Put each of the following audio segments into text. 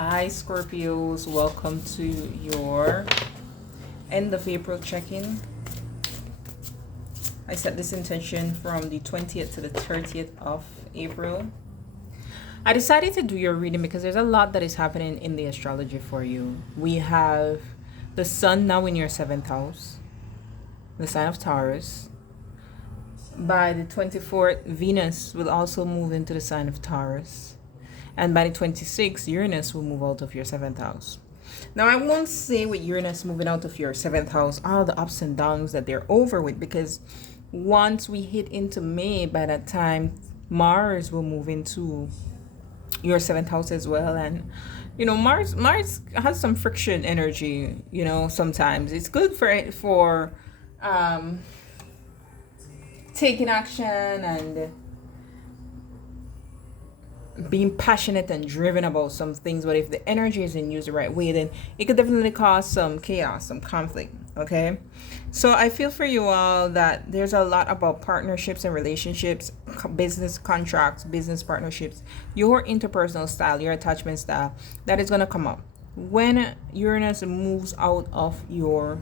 Hi Scorpios, welcome to your end of April check-in. I set this intention from the 20th to the 30th of April. I decided to do your reading because there's a lot that is happening in the astrology for you. We have the sun now in your 7th house, the sign of Taurus. By the 24th, Venus will also move into the sign of Taurus. And by the 26th, Uranus will move out of your 7th house. Now, I won't say with Uranus moving out of your 7th house, all the ups and downs that they're over with, because once we hit into May, by that time, Mars will move into your 7th house as well. And, Mars has some friction energy, sometimes. It's good for taking action and being passionate and driven about some things, but if the energy isn't used the right way, then it could definitely cause some chaos, some conflict. Okay, so I feel for you all that there's a lot about partnerships and relationships, business contracts, business partnerships, your interpersonal style, your attachment style, that is going to come up when Uranus moves out of your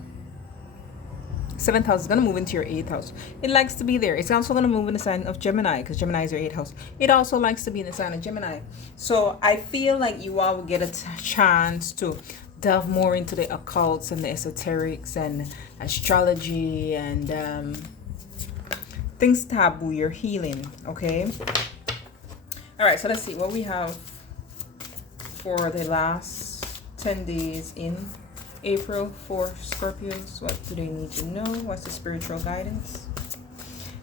7th house. Is going to move into your 8th house. It likes to be there. It's also going to move in the sign of Gemini, because Gemini is your 8th house. It also likes to be in the sign of Gemini. So I feel like you all will get a chance to delve more into the occults and the esoterics and astrology and things taboo. You're healing. Okay. All right. So let's see what we have for the last 10 days in April for Scorpios. What do they need to know? What's the spiritual guidance?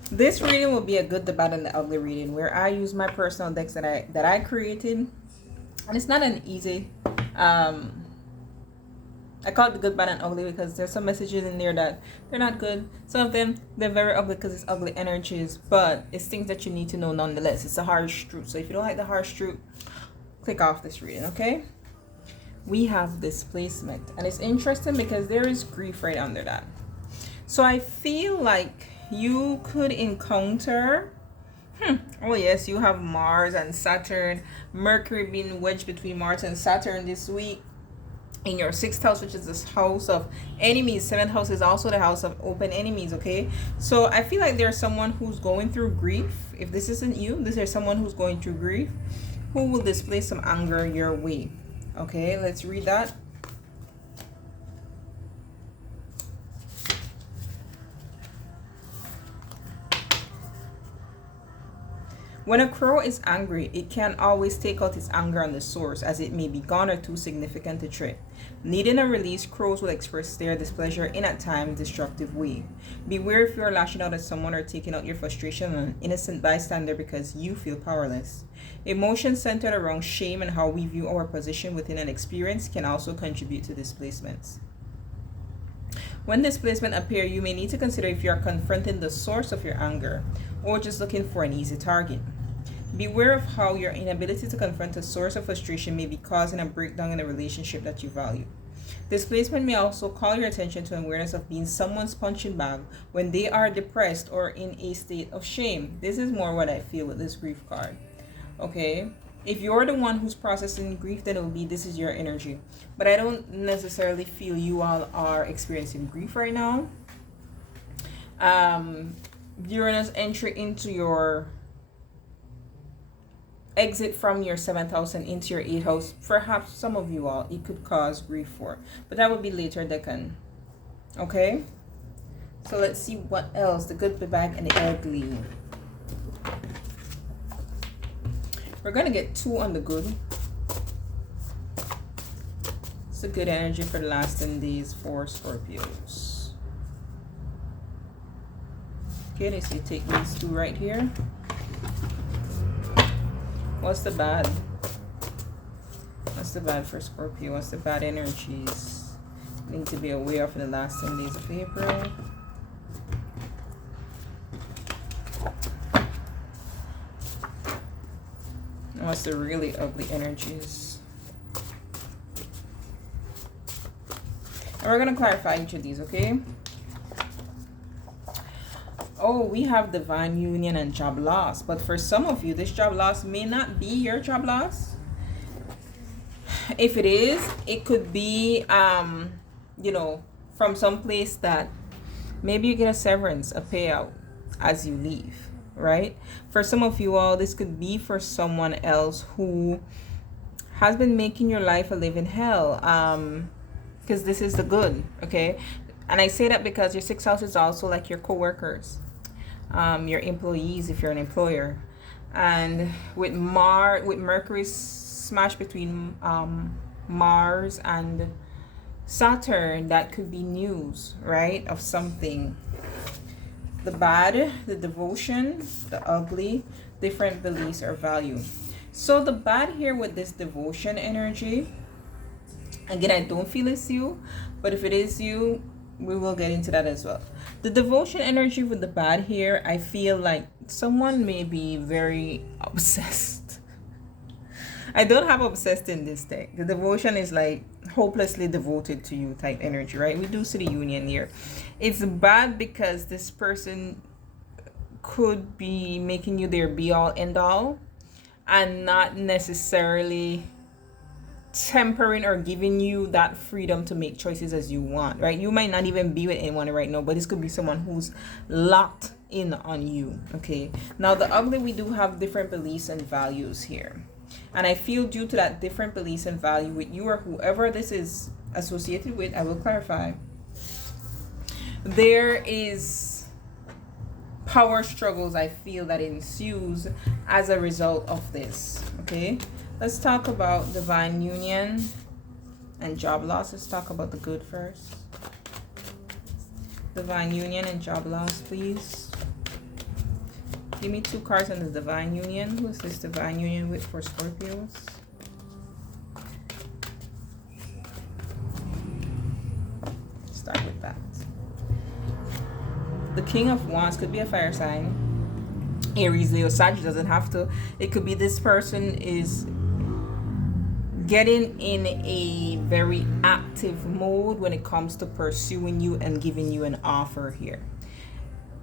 This reading will be a good, the bad, and the ugly reading, where I use my personal decks that I created, and it's not an easy. I call it the good, bad, and ugly because there's some messages in there that they're not good. Some of them they're very ugly because it's ugly energies, but it's things that you need to know nonetheless. It's a harsh truth. So if you don't like the harsh truth, click off this reading. Okay. We have displacement, and it's interesting because there is grief right under that. So I feel like you could encounter oh yes, you have Mars and Saturn, Mercury being wedged between Mars and Saturn this week in your 6th house, which is this house of enemies. 7th house is also the house of open enemies. Okay, so I feel like there's someone who's going through grief. If this isn't you, this is someone who's going through grief who will display some anger your way. Okay, let's read that. When a crow is angry, it can't always take out its anger on the source, as it may be gone or too significant to treat. Needing a release, crows will express their displeasure in at times destructive way. Beware if you are lashing out at someone or taking out your frustration on an innocent bystander because you feel powerless. Emotions centered around shame and how we view our position within an experience can also contribute to displacements. When displacement appear, you may need to consider if you are confronting the source of your anger or just looking for an easy target. Beware of how your inability to confront a source of frustration may be causing a breakdown in a relationship that you value. Displacement may also call your attention to awareness of being someone's punching bag when they are depressed or in a state of shame. This is more what I feel with this grief card. Okay, if you're the one who's processing grief, then it will be this is your energy. But I don't necessarily feel you all are experiencing grief right now. Uranus entry into your exit from your 7th house and into your 8th house, perhaps some of you all, it could cause grief for. But that will be later, Deccan. Okay? So let's see what else. The good, the bad, and the ugly. We're going to get 2 on the good. It's a good energy for the last 10 days for Scorpios. Okay, so you take these 2 right here. What's the bad? What's the bad for Scorpio? What's the bad energies need to be aware of in the last 10 days of April? And what's the really ugly energies? And we're going to clarify each of these, okay? Oh, we have divine union and job loss. But for some of you, this job loss may not be your job loss. If it is, it could be you know, from some place that maybe you get a severance, a payout as you leave, right? For some of you all, this could be for someone else who has been making your life a living hell, because this is the good, okay? And I say that because your sixth house is also like your co-workers, your employees if you're an employer. And with Mercury smash between Mars and Saturn, that could be news, right, of something. The bad, the devotion, the ugly, different beliefs or value. So the bad here with this devotion energy, again, I don't feel it's you, but if it is you, we will get into that as well. The devotion energy with the bad here, I feel like someone may be very obsessed. I don't have obsessed in this deck. The devotion is like hopelessly devoted to you type energy, right? We do see the union here. It's bad because this person could be making you their be all end all and not necessarily tempering or giving you that freedom to make choices as you want, right? You might not even be with anyone right now, but this could be someone who's locked in on you, okay? Now the ugly, we do have different beliefs and values here, and I feel due to that different beliefs and value with you or whoever this is associated with, I will clarify, there is power struggles I feel that ensues as a result of this, okay? Let's talk about divine union and job loss. Let's talk about the good first. Divine union and job loss, please. Give me 2 cards on the divine union. Who is this divine union with for Scorpios? Start with that. The King of Wands could be a fire sign. Aries, Leo, Sag, doesn't have to. It could be this person is getting in a very active mode when it comes to pursuing you and giving you an offer here.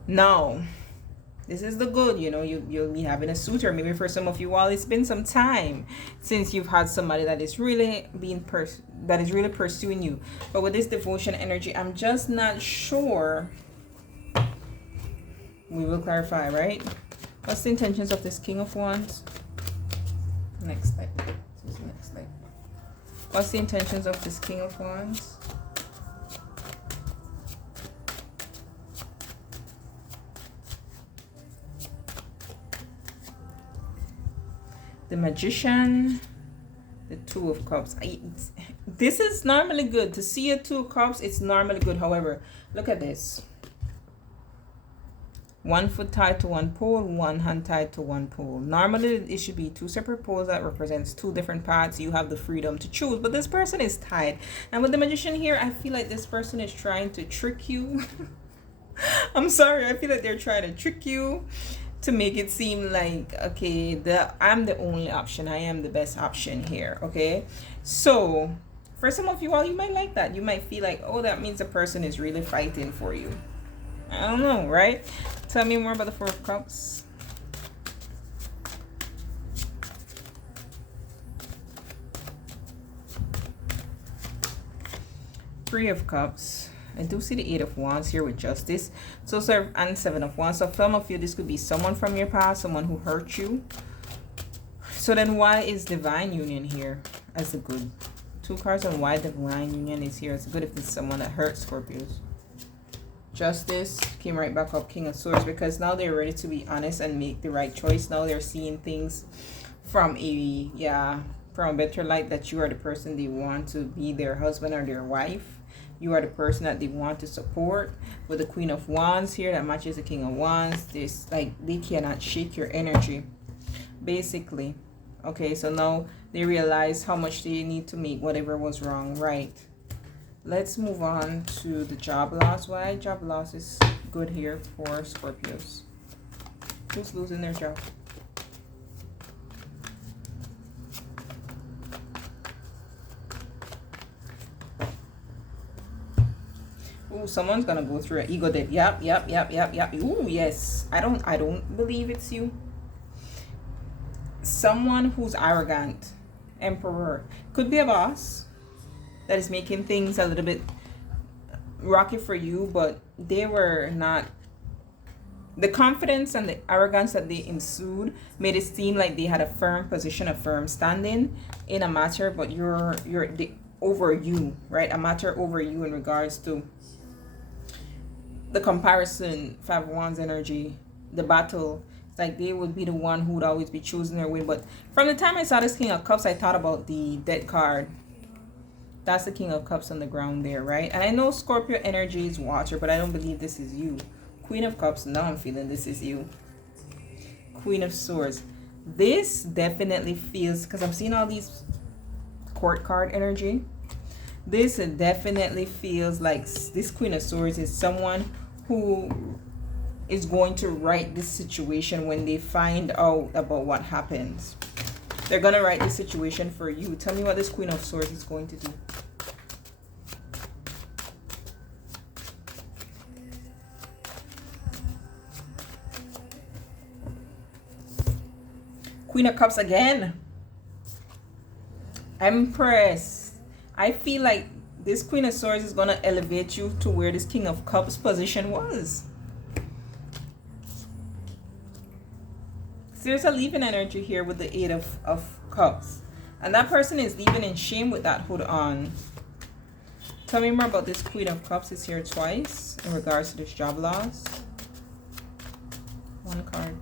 Now, this is the good, you know, you'll be having a suitor. Maybe for some of you all, it's been some time since you've had somebody that is really pursuing you. But with this devotion energy, I'm just not sure. We will clarify, right? What's the intentions of this King of Wands? Next slide. Next slide. What's the intentions of this King of Wands? The Magician, the Two of Cups. This is normally good. To see a Two of Cups, it's normally good. However, look at this. 1 foot tied to one pole, 1 hand tied to one pole. Normally, it should be 2 separate poles that represents 2 different paths. You have the freedom to choose, but this person is tied. And with the Magician here, I feel like this person is trying to trick you. I'm sorry. I feel like they're trying to trick you to make it seem like, okay, I'm the only option. I am the best option here, okay? So, for some of you all, you might like that. You might feel like, oh, that means the person is really fighting for you. I don't know, right? Tell me more about the Four of Cups. Three of Cups. I do see the Eight of Wands here with Justice. So, and Seven of Wands. So, for some of you, this could be someone from your past, someone who hurt you. So then why is Divine Union here as a good? 2 cards on why Divine Union is here as good if it's someone that hurts Scorpios. Justice came right back up, King of Swords, because now they're ready to be honest and make the right choice. Now they're seeing things from a better light, that you are the person they want to be their husband or their wife. You are the person that they want to support. With the Queen of Wands here that matches the King of Wands, this, like, they cannot shake your energy, basically. Okay, so now they realize how much they need to make whatever was wrong right. Let's move on to the job loss. Why job loss is good here for Scorpios? Who's losing their job? Ooh, someone's gonna go through an ego dip. Yep. Ooh, yes. I don't believe it's you. Someone who's arrogant Emperor. Could be a boss that is making things a little bit rocky for you, but they were not. The confidence and the arrogance that they ensued made it seem like they had a firm position, a firm standing in a matter, but you're over you, right? A matter over you in regards to the comparison. Five of Wands energy, the battle. It's like they would be the one who would always be choosing their way. But from the time I saw this King of Cups, I thought about the Death card. That's the King of Cups on the ground there, right? And I know Scorpio energy is water, but I don't believe this is you. Queen of Cups, now I'm feeling this is you. Queen of Swords. This definitely feels, because I'm seeing all these court card energy. This definitely feels like this Queen of Swords is someone who is going to right this situation when they find out about what happens. They're going to right this situation for you. Tell me what this Queen of Swords is going to do. Queen of Cups again. Empress. I feel like this Queen of Swords is going to elevate you to where this King of Cups position was. So there's a leaving energy here with the Eight of Cups. And that person is leaving in shame with that hood on. Tell me more about this Queen of Cups. It's here twice in regards to this job loss. One card.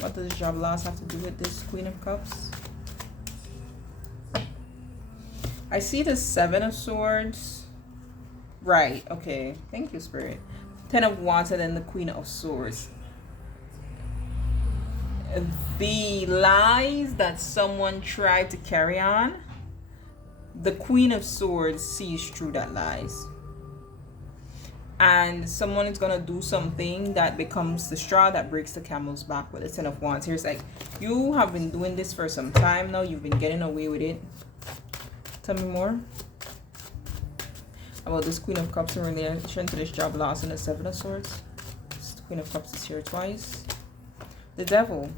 What does job loss have to do with this Queen of Cups? I see the Seven of Swords. Right, okay. Thank you, Spirit. Ten of Wands and then the Queen of Swords. The lies that someone tried to carry on, the Queen of Swords sees through that lies. And someone is going to do something that becomes the straw that breaks the camel's back with the Ten of Wands. Here's like, you have been doing this for some time now. You've been getting away with it. Tell me more about this Queen of Cups in relation to this job loss and the Seven of Swords. This Queen of Cups is here twice. The Devil.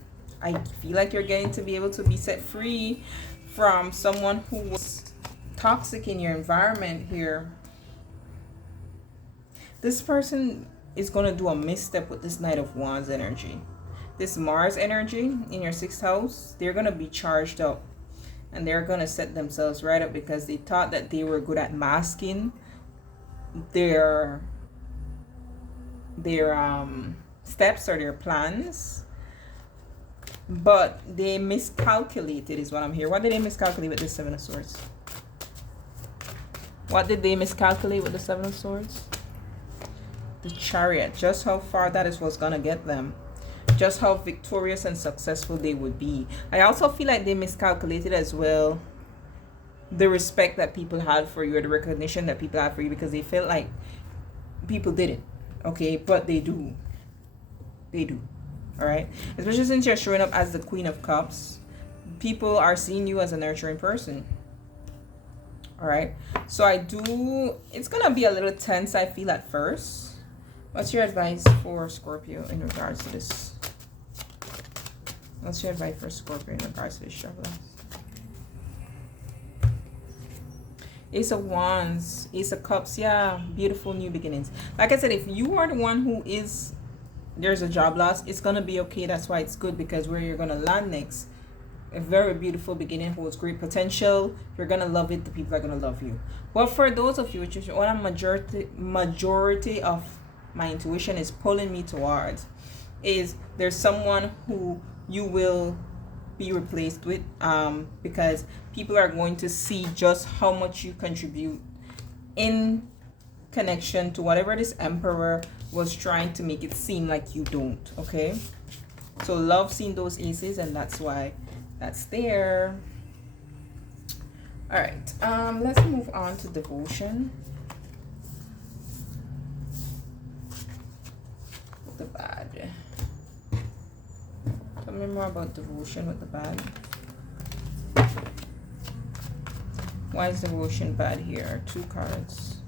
I feel like you're getting to be able to be set free from someone who was toxic in your environment here. This person is going to do a misstep with this Knight of Wands energy. This Mars energy in your 6th house, they're going to be charged up. And they're going to set themselves right up because they thought that they were good at masking their steps or their plans. But they miscalculated is what I'm here. What did they miscalculate with the Seven of Swords? What did they miscalculate with the Seven of Swords? The Chariot. Just how far that is what's going to get them. Just how victorious and successful they would be. I also feel like they miscalculated as well the respect that people had for you or the recognition that people had for you because they felt like people didn't. Okay, but they do. They do. All right, especially since you're showing up as the Queen of Cups, people are seeing you as a nurturing person. All right, so it's gonna be a little tense, I feel, at first. What's your advice for Scorpio in regards to this? What's your advice for Scorpio in regards to this job loss? Ace of Wands, Ace of Cups. Yeah, beautiful new beginnings. Like I said, if you are the one who is there's a job loss, it's gonna be okay. That's why it's good, because where you're gonna land next, a very beautiful beginning holds great potential. You're gonna love it. The people are gonna love you. But for those of you, which is what a majority of my intuition is pulling me towards, is there's someone who you will be replaced with, because people are going to see just how much you contribute in connection to whatever this Emperor was trying to make it seem like you don't. Okay, so love seeing those aces, and that's why that's there. All right, let's move on to devotion. The bad. Tell me more about devotion with the bad. Why is devotion bad here? 2 cards.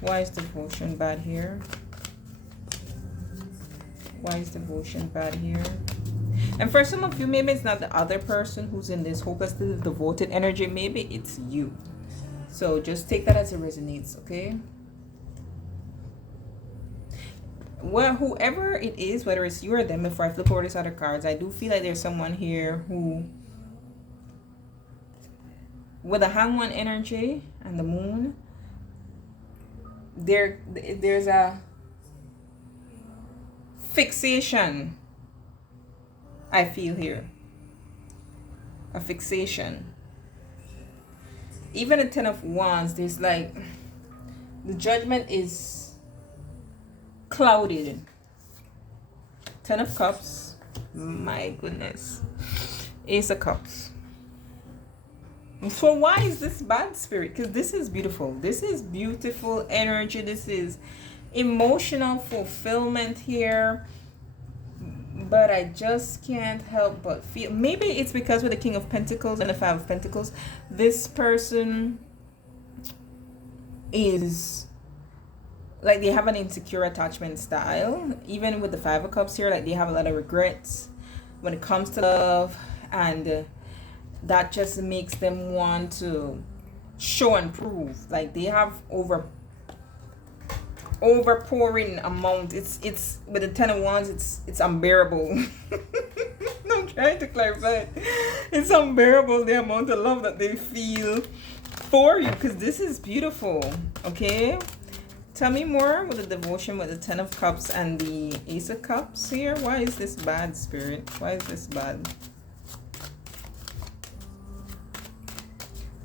Why is devotion bad here? Why is devotion bad here? And for some of you, maybe it's not the other person who's in this hopeless, devoted energy. Maybe it's you. So just take that as it resonates, okay? Well, whoever it is, whether it's you or them, before I flip over these other cards, I do feel like there's someone here who, with the Hangman energy and the moon, there's a fixation I feel here. A fixation. Even the 10 of Wands, there's like, the judgment is clouded. 10 of Cups, my goodness. Ace of Cups. So why is this bad, Spirit? Because this is beautiful. This is beautiful energy. This is emotional fulfillment here. But I just can't help but feel, maybe it's because with the King of Pentacles and the Five of Pentacles, this person is like, they have an insecure attachment style. Even with the Five of Cups here, like, they have a lot of regrets when it comes to love, and that just makes them want to show and prove. Like, they have overpouring amount. It's with the 10 of Wands, it's unbearable. I'm trying to clarify. It's unbearable, the amount of love that they feel for you, because this is beautiful. Okay, tell me more with the devotion with the 10 of Cups and the Ace of Cups here. Why is this bad, Spirit? Why is this bad?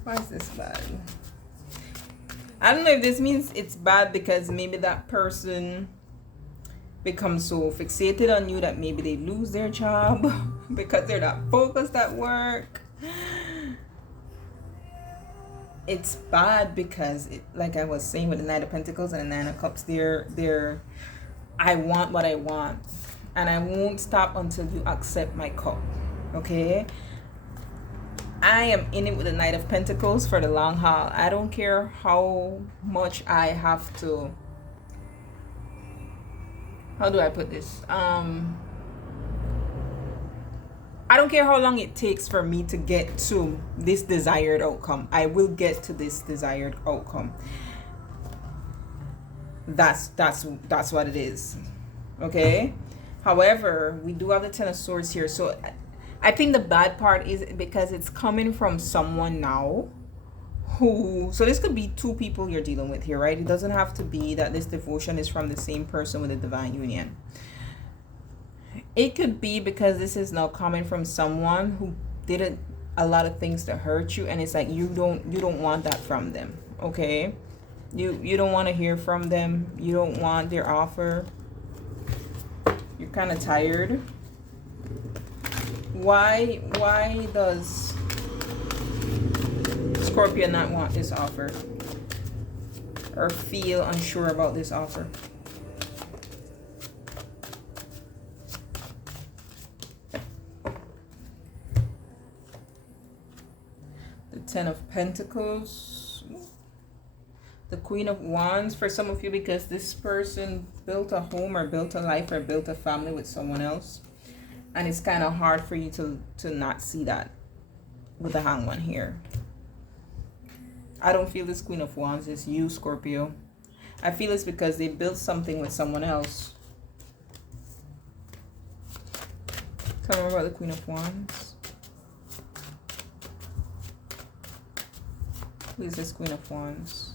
Why is this bad? I don't know if this means it's bad because maybe that person becomes so fixated on you that maybe they lose their job because they're not focused at work. It's bad because, like I was saying with the Knight of Pentacles and the Nine of Cups, they're I want what I want, and I won't stop until you accept my cup. Okay, I am in it with the Knight of Pentacles for the long haul. I don't care how much I have to, how do I put this? I don't care how long it takes for me to get to this desired outcome. I will get to this desired outcome. That's what it is. Okay? However, we do have the 10 of Swords here. So I think the bad part is because it's coming from someone now who, so this could be two people you're dealing with here, right? It doesn't have to be that this devotion is from the same person with a divine union. It could be because this is now coming from someone who did a lot of things to hurt you, and it's like you don't want that from them. Okay, you don't want to hear from them. You don't want their offer. You're kind of tired. Why does Scorpio not want this offer or feel unsure about this offer? The 10 of Pentacles, the Queen of Wands for some of you, because this person built a home or built a life or built a family with someone else. And it's kind of hard for you to not see that with the Hangman here. I don't feel this Queen of Wands is you, Scorpio. I feel it's because they built something with someone else. Tell me about the Queen of Wands. Who is this Queen of Wands?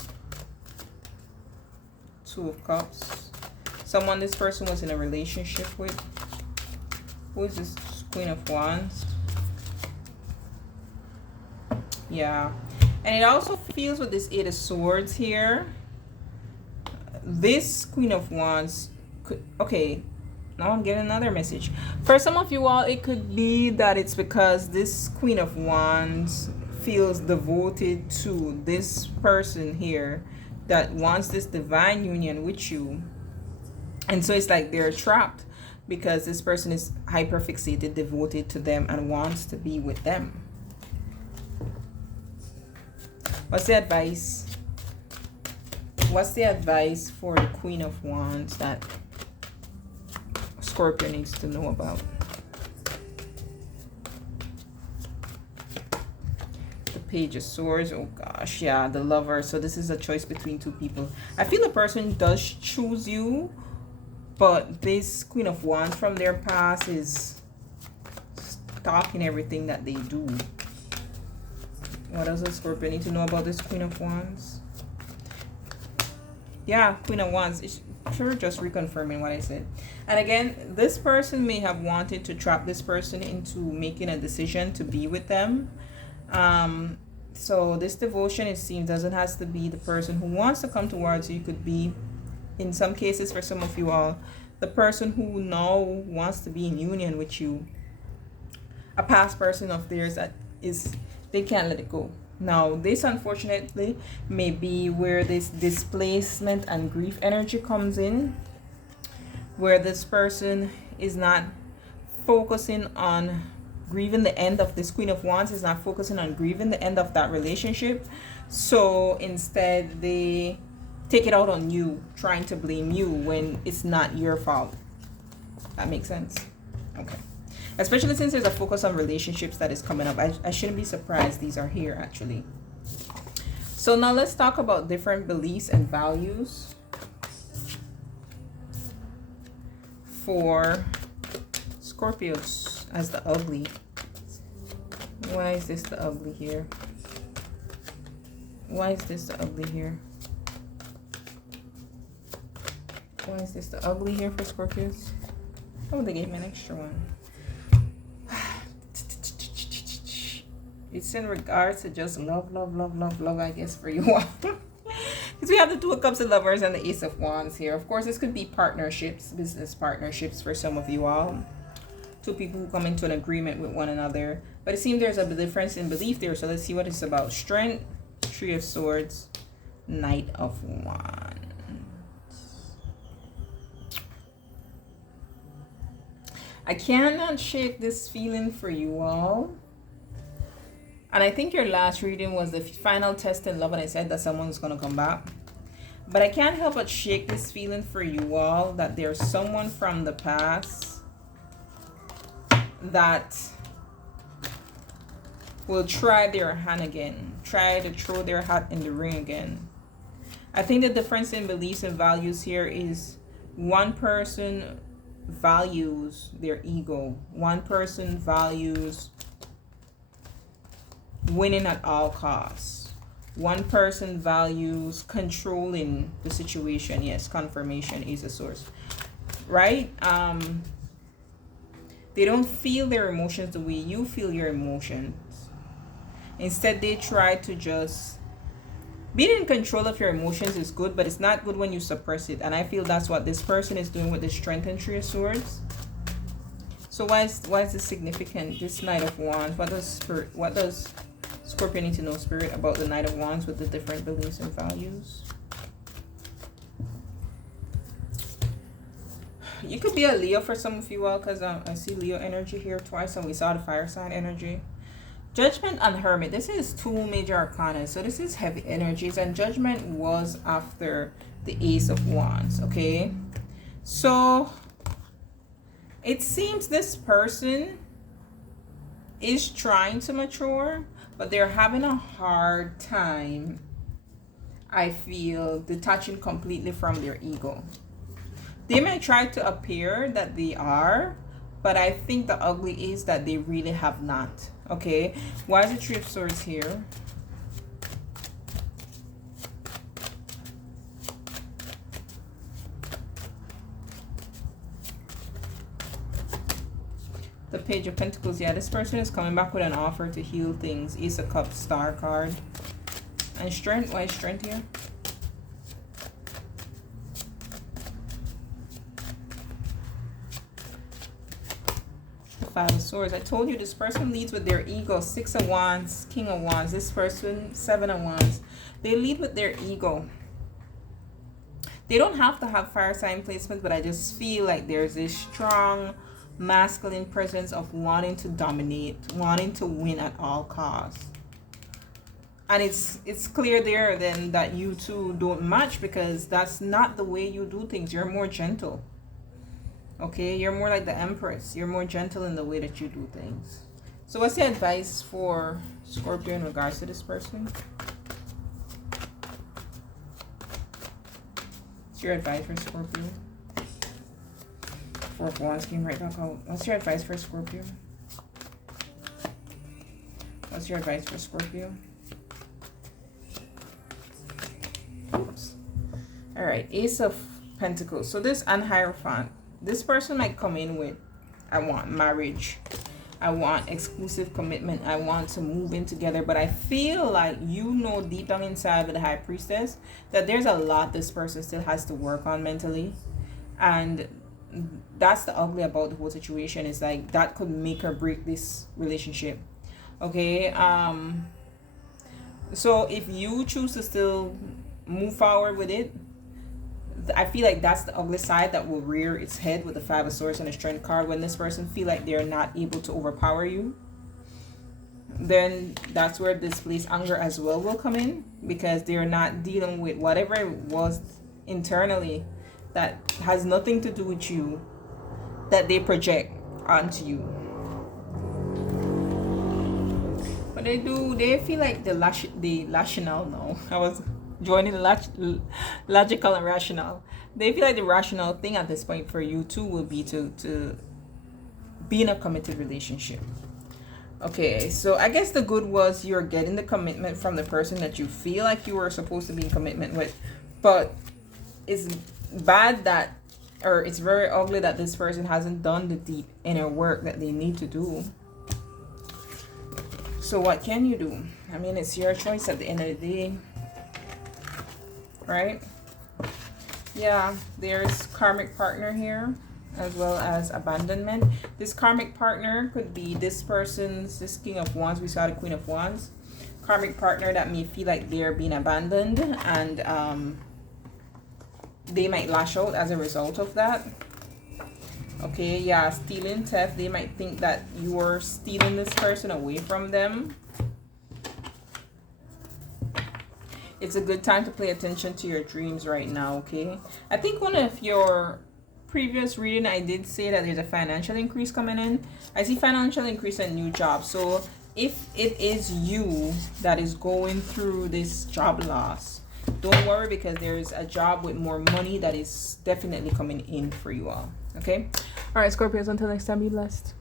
Two of Cups. Someone this person was in a relationship with. Who is this Queen of Wands? Yeah. And it also feels with this Eight of Swords here. This Queen of Wands could, okay, now I'm getting another message. For some of you all, it could be that it's because this Queen of Wands feels devoted to this person here that wants this divine union with you. And so it's like they're trapped because this person is hyper fixated, devoted to them, and wants to be with them. What's the advice? What's the advice for the Queen of Wands that Scorpio needs to know about? Page of Swords. Oh gosh, yeah, the Lover. So this is a choice between two people. I feel the person does choose you, but this Queen of Wands from their past is stopping everything that they do. What does a Scorpio need to know about this Queen of Wands? Yeah, Queen of Wands. It's sure just reconfirming what I said. And again, this person may have wanted to trap this person into making a decision to be with them. So this devotion, it seems, doesn't have to be the person who wants to come towards you. It could be, in some cases, for some of you all, the person who now wants to be in union with you. A past person of theirs that is, they can't let it go. Now, this unfortunately may be where this displacement and grief energy comes in, where this person is not focusing on grieving the end of this Queen of Wands, is not focusing on grieving the end of that relationship. So instead, they take it out on you, trying to blame you when it's not your fault. That makes sense? Okay. Especially since there's a focus on relationships that is coming up. I shouldn't be surprised these are here, actually. So now let's talk about different beliefs and values for Scorpios as the ugly. Why is this the ugly here? Why is this the ugly here? Why is this the ugly here for Scorpios? Oh, they gave me an extra one. It's in regards to just love, I guess, for you all. Because we have the Two of Cups of Lovers and the Ace of Wands here. Of course, this could be partnerships, business partnerships for some of you all. Two people who come into an agreement with one another. But it seems there's a difference in belief there. So let's see what it's about. Strength, Three of Swords, Knight of Wands. I cannot shake this feeling for you all. And I think your last reading was the final test in love, and I said that someone's going to come back. But I can't help but shake this feeling for you all that there's someone from the past that will try their hand again, try to throw their hat in the ring again. I think the difference in beliefs and values here is one person values their ego. One person values winning at all costs. One person values controlling the situation. Yes, confirmation is a source, right? They don't feel their emotions the way you feel your emotions. Instead, they try to just being in control of your emotions is good, but it's not good when you suppress it. And I feel that's what this person is doing with the Strength and Three of Swords. So why is this significant? This Knight of Wands. What does Scorpio need to know, Spirit, about the Knight of Wands with the different beliefs and values? You could be a Leo for some of you all, because I see Leo energy here twice, and we saw the fire sign energy. Judgment and Hermit. This is two major arcana, so this is heavy energies, and Judgment was after the Ace of Wands. Okay, so it seems this person is trying to mature, but they're having a hard time, I feel, detaching completely from their ego. They may try to appear that they are, but I think the ugly is that they really have not. Okay, why is the Three of Swords here? The Page of Pentacles. Yeah, this person is coming back with an offer to heal things. Ace of Cups, Star card. And Strength. Why is Strength here? Five of Swords. I told you this person leads with their ego. Six of Wands, King of Wands. This person, Seven of Wands. They lead with their ego. They don't have to have fire sign placement, but I just feel like there's this strong masculine presence of wanting to dominate, wanting to win at all costs. And it's clear there then that you two don't match, because that's not the way you do things. You're more gentle. Okay, you're more like the Empress. You're more gentle in the way that you do things. So what's the advice for Scorpio in regards to this person? What's your advice for Scorpio? Four of Wands came right back out. What's your advice for Scorpio? What's your advice for Scorpio? Oops. All right, Ace of Pentacles. So this and Hierophant. This person might come in with, I want marriage. I want exclusive commitment. I want to move in together. But I feel like you know deep down inside with the High Priestess that there's a lot this person still has to work on mentally. And that's the ugly about the whole situation. Is like that could make or break this relationship. Okay. So if you choose to still move forward with it, I feel like that's the ugly side that will rear its head with the Five of Swords and the Strength card. When this person feel like they're not able to overpower you, then that's where displaced anger as well will come in, because they're not dealing with whatever it was internally that has nothing to do with you, that they project onto you. But they feel like the rational now. I was joining the logical and rational. They feel like the rational thing at this point for you too will be to be in a committed relationship. Okay, so I guess the good was you're getting the commitment from the person that you feel like you were supposed to be in commitment with, but it's bad that, or it's very ugly that this person hasn't done the deep inner work that they need to do. So what can you do? I mean, it's your choice at the end of the day, right? Yeah, there's karmic partner here as well as abandonment. This karmic partner could be this King of Wands. We saw the Queen of Wands. Karmic partner that may feel like they're being abandoned, and they might lash out as a result of that. Okay, yeah, stealing, theft. They might think that you're stealing this person away from them. It's a good time to pay attention to your dreams right now, okay? I think one of your previous reading, I did say that there's a financial increase coming in. I see financial increase and new job. So if it is you that is going through this job loss, don't worry, because there is a job with more money that is definitely coming in for you all, okay? All right, Scorpios, until next time, be blessed.